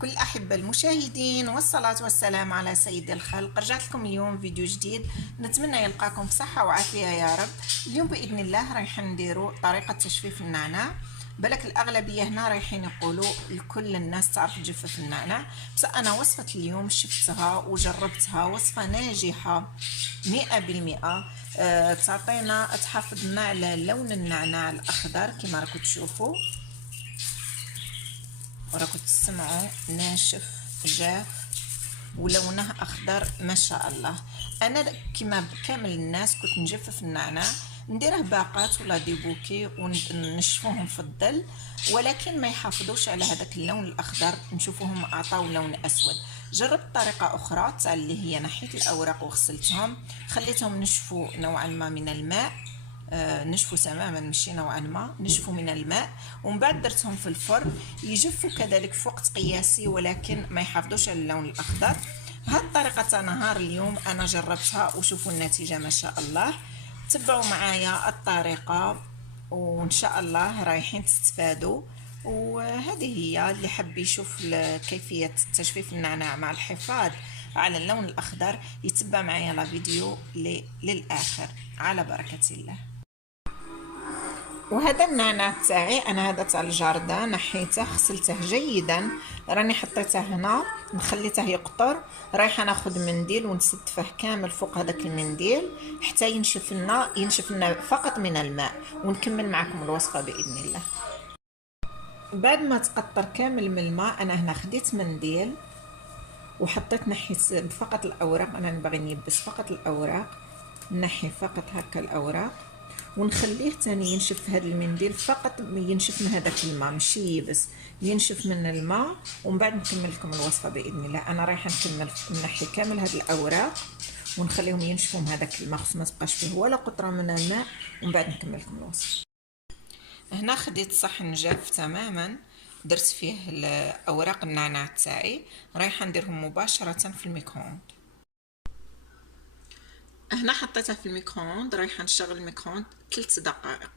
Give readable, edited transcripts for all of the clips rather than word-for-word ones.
لكل الأحبة المشاهدين، والصلاة والسلام على سيد الخلق. رجعت لكم اليوم فيديو جديد، نتمنى يلقاكم بصحة وعافية يا رب. اليوم بإذن الله رايحين نديروا طريقة تجفيف النعناع. بالك الأغلبية هنا رايحين يقولوا لكل الناس تعرف تجفف النعناع، بس أنا وصفة اليوم شفتها وجربتها، وصفة ناجحة 100%. تعطينا تحافظنا على لون النعناع الأخضر كما راكم تشوفوا، وراكم تسمعوا ناشف جاف ولونه اخضر ما شاء الله. انا كما كامل الناس كنت نجفف النعناع، نديره باقات ولا دي بوكي ونشفوهم في الظل، ولكن ما يحافظوش على هذاك اللون الاخضر، نشوفوهم اعطاو لون اسود. جربت طريقه اخرى تاع اللي هي نحيت الاوراق وغسلتهم، خليتهم نشفوا نوعا ما من الماء، نشفوا تماما، ماشي نوعا ما، نشفوا من الماء، ومن بعد درتهم في الفرن يجفوا كذلك في وقت قياسي، ولكن ما يحافظوش على اللون الاخضر. هاد الطريقه تاع نهار اليوم انا جربتها وشوفوا النتيجه ما شاء الله. تبعوا معايا الطريقه وان شاء الله رايحين تستفادوا. وهذه هي اللي حب يشوف كيفيه تجفيف النعناع مع الحفاظ على اللون الاخضر يتبع معايا لا فيديو للاخر على بركه الله. وهذا النعناع تاعي انا، هذا تاع الجاردان، نحيته غسلته جيدا، راني حطيته هنا خليته يقطر. رايحه ناخذ منديل ونستفه كامل فوق هذاك المنديل حتى ينشف لنا فقط من الماء، ونكمل معكم الوصفه باذن الله. بعد ما تقطر كامل من الماء، انا هنا خديت منديل وحطيت نحيت فقط الاوراق، انا نبغي نيبس فقط الاوراق، نحي فقط هكا الاوراق ونخليه تاني ينشف. هذا المنديل فقط ينشف من هذاك الماء، ماشي يبس، ينشف من الماء. ومن بعد نكمل لكم الوصفه باذن الله. انا رايحه نكمل نحي كامل هذه الاوراق ونخليهم ينشفوا من هذاك الماء، خص ما تبقاش فيه ولا قطره من الماء، ومن بعد نكمل لكم الوصفه. هنا خديت صحن جاف تماما، درت فيه اوراق النعناع تاعي، رايحه نديرهم مباشره في الميكرووند. هنا حطيتها في الميكرووند، رايحه نشغل الميكرووند 3 دقائق.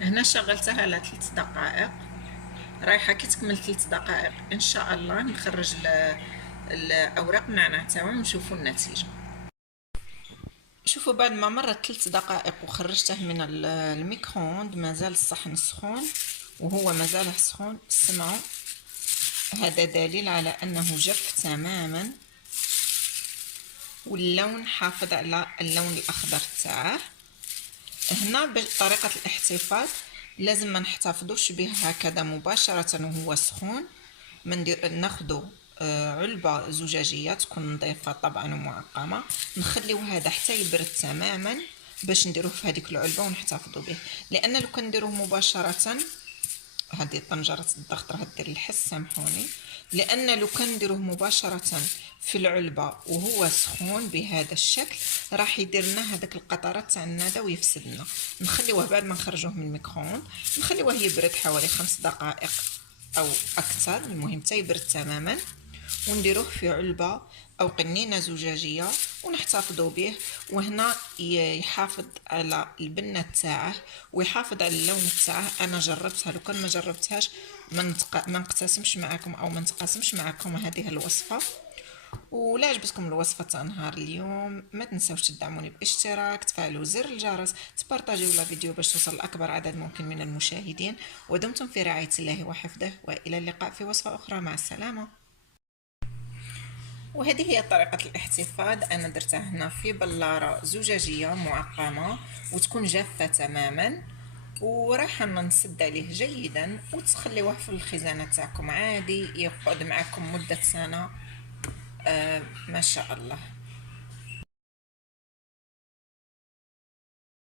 هنا شغلتها على 3 دقائق، رايحه كي تكمل 3 دقائق ان شاء الله نخرج الاوراق النعناع تاعهم ونشوفوا النتيجه. شوفوا بعد ما مرت 3 دقائق وخرجته من الميكرووند، مازال الصحن سخون وهو مازال سخون، سمعوا، هذا دليل على انه جف تماما واللون حافظ على اللون الاخضر تاعه. هنا بطريقه الاحتفاظ لازم ما نحتفظوش به هكذا مباشره وهو سخون، ناخذ علبه زجاجيه تكون نظيفه طبعا ومعقمه، نخليو هذا حتى يبرد تماما باش نديروه في هذيك العلبه ونحتفظوا به. لان لو كنديروه مباشره، هذه طنجره الضغط راه دير الحس، سامحوني، لان لو كنديروه مباشره في العلبه وهو سخون بهذا الشكل راح يدير لنا هذاك القطرات تاع الندى ويفسدنا. نخليوه بعد ما نخرجوه من الميكرووند، نخليوه يبرد حوالي 5 دقائق او اكثر، المهم حتى يبرد تماما، ونديروه في علبه او قنينه زجاجيه ونحتفظوا به. وهنا يحافظ على البنه تاعه ويحافظ على اللون تاعه. انا جربتها، لو كان ما جربتهاش ما نقتسمش معكم او ما نتقاسمش معكم هذه الوصفه. ولا عجبتكم الوصفه تاع نهار اليوم ما تنساوش تدعموني باشتراك، تفعلوا زر الجرس، تبارطاجيو لا فيديو باش توصل لاكبر عدد ممكن من المشاهدين. ودمتم في رعايه الله وحفظه، والى اللقاء في وصفه اخرى، مع السلامه. وهذه هي طريقه الاحتفاظ، انا درتها هنا في بلاره زجاجيه معقمه وتكون جافه تماما، وراح نسد عليه جيدا وتخليوه في الخزانه تاعكم عادي، يقعد معكم مده سنه ما شاء الله.